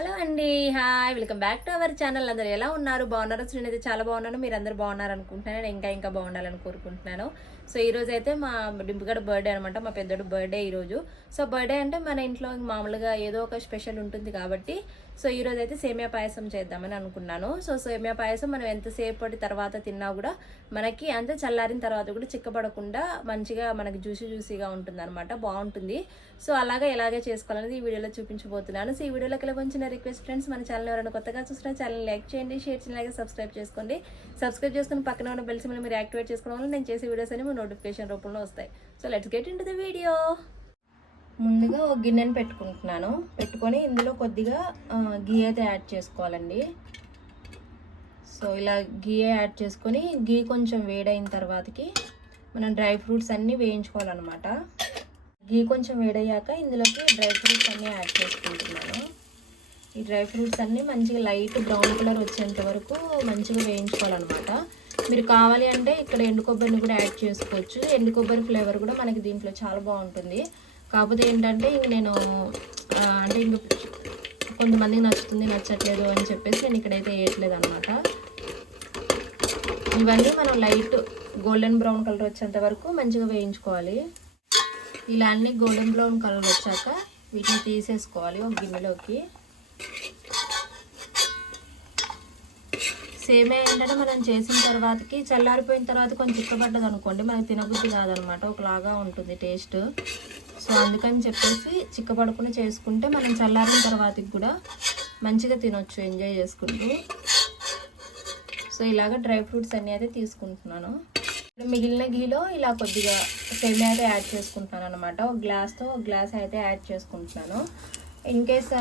Hello అండి hi. Welcome back to our channel. అందరు ఎలా ఉన్నారు? బాగున్నారో? నేనైతే చాలా బాగున్నాను. మీరు అందరు బాగున్నారు అనుకుంటున్నాను నేను ఇంకా ఇంకా బాగుండాలని కోరుకుంటున్నాను. సో ఈ రోజు అయితే మా డింపుగడ బర్త్డే అనమాట మా పెద్దోడు బర్త్డే ఈరోజు సో బర్త్డే అంటే మన ఇంట్లో మామూలుగా ఏదో ఒక స్పెషల్ ఉంటుంది కాబట్టి సో ఈ రోజు అయితే సేమియా పాయసం చేద్దామని అనుకున్నాను. సో సేమియా పాయసం మనం ఎంతసేపటి తర్వాత తిన్నా కూడా మనకి అంతే చల్లారిన తర్వాత కూడా చిక్కబడకుండా మంచిగా మనకి జ్యూసీ జ్యూసీగా ఉంటుంది అనమాట బాగుంటుంది. సో అలాగే ఎలాగే చేసుకోవాలనేది ఈ వీడియోలో చూపించబోతున్నాను. సో ఈ వీడియోలోకి వెళ్ళి కొంచెం రిక్వెస్ట్ ఫ్రెండ్స్ మన ఛానల్ ఎవరైనా కొత్తగా చూసినా ఛానల్ లైక్ చేయండి షేర్ చేయండి అలాగే సబ్స్క్రైబ్ చేసుకోండి. సబ్స్క్రైబ్ చేసుకుని పక్కన ఉన్న బెల్ సిమ్ని మీరు యాక్టివేట్ చేసుకోవడం వల్ల నేను చేసే వీడియోస్ అన్ని నోటిఫికేషన్ రూపంలో వస్తాయి. So let's get in the video ముందుగా ఒక గిన్నెని పెట్టుకుంటున్నాను. పెట్టుకొని ఇందులో కొద్దిగా ఆ, గీ అయితే యాడ్ చేసుకోవాలండి. సో ఇలా గీ యాడ్ చేసుకొని గీ కొంచెం వేడైన తర్వాతకి మనం డ్రై ఫ్రూట్స్ అన్నీ వేయించుకోవాలన్నమాట. గీ కొంచెం వేడయ్యాక ఇందులోకి డ్రై ఫ్రూట్స్ అన్నీ యాడ్ చేసుకుంటున్నాను. ఈ డ్రై ఫ్రూట్స్ అన్నీ మంచిగా లైట్ బ్రౌన్ కలర్ వచ్చేంత వరకు మంచిగా వేయించుకోవాలన్నమాట. మీరు కావాలి అంటే ఇక్కడ ఎండు కొబ్బరిని కూడా యాడ్ చేసుకోవచ్చు. ఎండు కొబ్బరి ఫ్లేవర్ కూడా మనకి దీంట్లో చాలా బాగుంటుంది. కాకపోతే ఏంటంటే ఇంక నేను అంటే ఇంక కొంతమందికి నచ్చుతుంది నచ్చట్లేదు అని చెప్పేసి నేను ఇక్కడైతే వేయట్లేదు అనమాట ఇవన్నీ మనం లైట్ గోల్డెన్ బ్రౌన్ కలర్ వచ్చేంత వరకు మంచిగా వేయించుకోవాలి. ఇలా అన్నీ గోల్డెన్ బ్రౌన్ కలర్ వచ్చాక వీటిని తీసేసుకోవాలి ఒక గిన్నెలోకి. సేమే ఏంటంటే మనం చేసిన తర్వాతకి చల్లారిపోయిన తర్వాత కొంచెం చిక్కబడ్డది అనుకోండి మనకి తినబుద్ధి కాదనమాట ఒకలాగా ఉంటుంది టేస్ట్. సో అందుకని చెప్పేసి చిక్కబడకుండా చేసుకుంటే మనం చల్లారిన తర్వాతకి కూడా మంచిగా తినొచ్చు ఎంజాయ్ చేసుకుంటూ. సో ఇలాగ డ్రై ఫ్రూట్స్ అన్నీ అయితే తీసుకుంటున్నాను. ఇప్పుడు మిగిలిన గీలో ఇలా కొద్దిగా సేమియా అయితే యాడ్ చేసుకుంటున్నాను అనమాట. ఒక గ్లాస్తో ఒక గ్లాస్ అయితే యాడ్ చేసుకుంటున్నాను. ఇన్ కేస్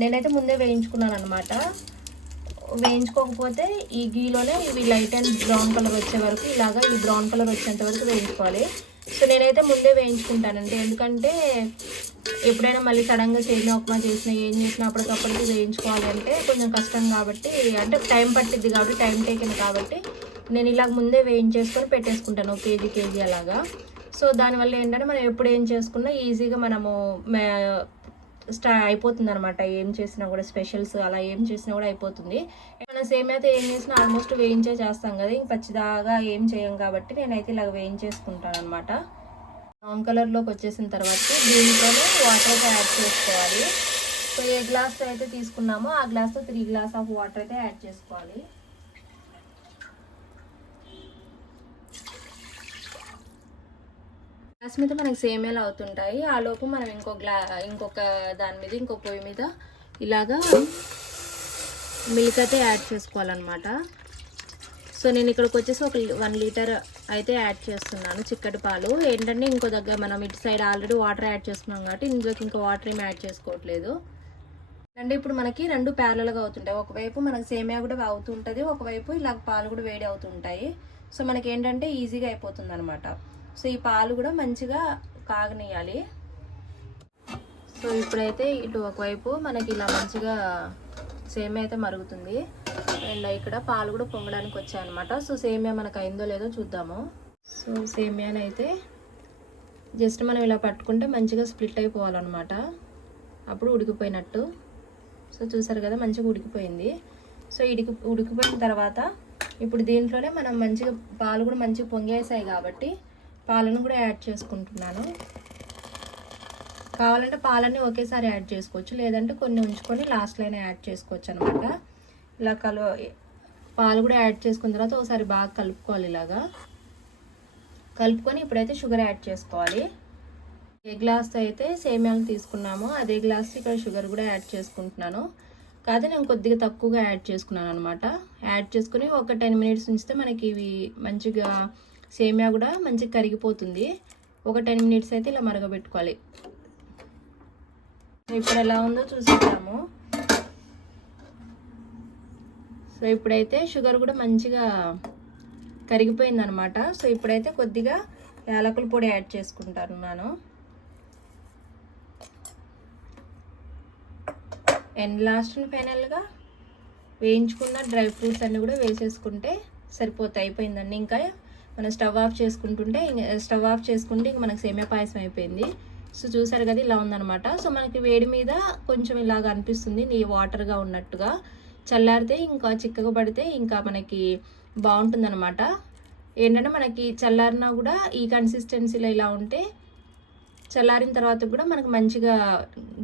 నేనైతే ముందే వేయించుకున్నాను అనమాట. వేయించుకోకపోతే ఈ గీలోనే ఇవి లైట్ అండ్ బ్రౌన్ కలర్ వచ్చే వరకు ఇలాగా ఈ బ్రౌన్ కలర్ వచ్చేంత వరకు వేయించుకోవాలి. సో నేనైతే ముందే వేయించుకుంటానండి. ఎందుకంటే ఎప్పుడైనా మళ్ళీ సడన్గా చేసిన ఉప్మా చేసినా ఏం చేసినా అప్పటికప్పటికి వేయించుకోవాలంటే కొంచెం కష్టం కాబట్టి అంటే టైం పట్టిద్ది కాబట్టి టైం టేకింది కాబట్టి నేను ఇలాగ ముందే వేయించేసుకొని పెట్టేసుకుంటాను ఒక కేజీ కేజీ అలాగా. సో దానివల్ల ఏంటంటే మనం ఎప్పుడు ఏం చేసుకున్నా ఈజీగా మనము స్టా అయిపోతుంది అనమాట ఏం చేసినా కూడా స్పెషల్స్ అలా ఏం చేసినా కూడా అయిపోతుంది. మనం సేమ్ అయితే ఏం చేసినా ఆల్మోస్ట్ వేయించే చేస్తాం కదా. ఇంక పచ్చిదాగా ఏం చేయం కాబట్టి నేనైతే ఇలా వేయించేసుకుంటాను అనమాట బ్రౌన్ కలర్లోకి వచ్చేసిన తర్వాత దీంట్లోనే వాటర్ అయితే యాడ్ చేసుకోవాలి. సో ఏ గ్లాస్తో అయితే తీసుకున్నామో ఆ గ్లాస్తో త్రీ గ్లాస్ ఆఫ్ వాటర్ అయితే యాడ్ చేసుకోవాలి. గ్లాస్ మీద మనకి సేమియాలు అవుతుంటాయి. ఆ లోపు మనం ఇంకో గ్లా ఇంకొక దాని మీద ఇంకో పొయ్యి మీద ఇలాగా మిల్క్ అయితే యాడ్ చేసుకోవాలన్నమాట. సో నేను ఇక్కడికి వచ్చేసి ఒక వన్ లీటర్ అయితే యాడ్ చేస్తున్నాను చిక్కటి పాలు. ఏంటంటే ఇంకో దగ్గర మనం ఇటు సైడ్ ఆల్రెడీ వాటర్ యాడ్ చేసుకున్నాం కాబట్టి ఇందులోకి ఇంకో వాటర్ ఏమి యాడ్ చేసుకోవట్లేదు. అంటే ఇప్పుడు మనకి రెండు ప్యారలగా అవుతుంటాయి. ఒకవైపు మనకి సేమియా కూడా అవుతుంటుంది ఒకవైపు ఇలా పాలు కూడా వేడి అవుతుంటాయి. సో మనకి ఏంటంటే ఈజీగా అయిపోతుంది అనమాట సో ఈ పాలు కూడా మంచిగా కాగనియాలి సో ఇప్పుడైతే ఇటు ఒకవైపు మనకి ఇలా మంచిగా సేమ్ అయితే మరుగుతుంది. అండ్ ఇక్కడ పాలు కూడా పొంగడానికి వచ్చాయన్నమాట. సో సేమియా మనకు అయిందో లేదో చూద్దాము. సో సేమియాని అయితే జస్ట్ మనం ఇలా పట్టుకుంటే మంచిగా స్ప్లిట్ అయిపోవాలన్నమాట. అప్పుడు ఉడికిపోయినట్టు. సో చూసారు కదా మంచిగా ఉడికిపోయింది. సో ఇడికి ఉడికిపోయిన తర్వాత ఇప్పుడు దీంట్లోనే మనం మంచిగా పాలు కూడా మంచిగా పొంగేసాయి కాబట్టి పాలను కూడా యాడ్ చేసుకుంటున్నాను. కావాలంటే పాలన్నీ ఒకేసారి యాడ్ చేసుకోవచ్చు. లేదంటే కొన్ని ఉంచుకొని లాస్ట్లో అయినా యాడ్ చేసుకోవచ్చు అనమాట ఇలా కలు పాలు కూడా యాడ్ చేసుకున్న తర్వాత ఒకసారి బాగా కలుపుకోవాలి ఇలాగా. కలుపుకొని ఇప్పుడైతే షుగర్ యాడ్ చేసుకోవాలి. ఏ గ్లాస్తో అయితే సేమ్యాలు తీసుకున్నామో అదే గ్లాస్ ఇక్కడ షుగర్ కూడా యాడ్ చేసుకుంటున్నాను. కాదు నేను కొద్దిగా తక్కువగా యాడ్ చేసుకున్నాను అనమాట యాడ్ చేసుకుని ఒక టెన్ మినిట్స్ ఉంచితే మనకి ఇవి మంచిగా సేమియా కూడా మంచిగా కరిగిపోతుంది. ఒక టెన్ మినిట్స్ అయితే ఇలా మరగబెట్టుకోవాలి. ఇప్పుడు ఎలా ఉందో చూసేద్దాము. సో ఇప్పుడైతే షుగర్ కూడా మంచిగా కరిగిపోయింది అనమాట సో ఇప్పుడైతే కొద్దిగా యాలకుల పొడి యాడ్ చేసుకుంటున్నాను అండ్ లాస్ట్ ఫైనల్గా వేయించుకున్న డ్రై ఫ్రూట్స్ అన్నీ కూడా వేసేసుకుంటే సరిపోతాయి. అయిపోయిందండి. ఇంకా మనం స్టవ్ ఆఫ్ చేసుకుంటుంటే స్టవ్ ఆఫ్ చేసుకుంటే ఇంక మనకు సేమియా పాయసం అయిపోయింది. సో చూసారు కదా ఇలా ఉందనమాట సో మనకి వేడి మీద కొంచెం ఇలాగ అనిపిస్తుంది నీ వాటర్గా ఉన్నట్టుగా. చల్లారితే ఇంకా చిక్కగా పడితే ఇంకా మనకి బాగుంటుందన్నమాట. ఏంటంటే మనకి చల్లారినా కూడా ఈ కన్సిస్టెన్సీలో ఇలా ఉంటే చల్లారిన తర్వాత కూడా మనకు మంచిగా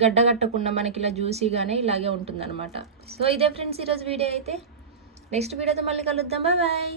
గడ్డ కట్టకుండా మనకి ఇలా జ్యూసీగానే ఇలాగే ఉంటుందన్నమాట. సో ఇదే ఫ్రెండ్స్ ఈరోజు వీడియో అయితే. నెక్స్ట్ వీడియోతో మళ్ళీ కలుద్దాం బాయ్.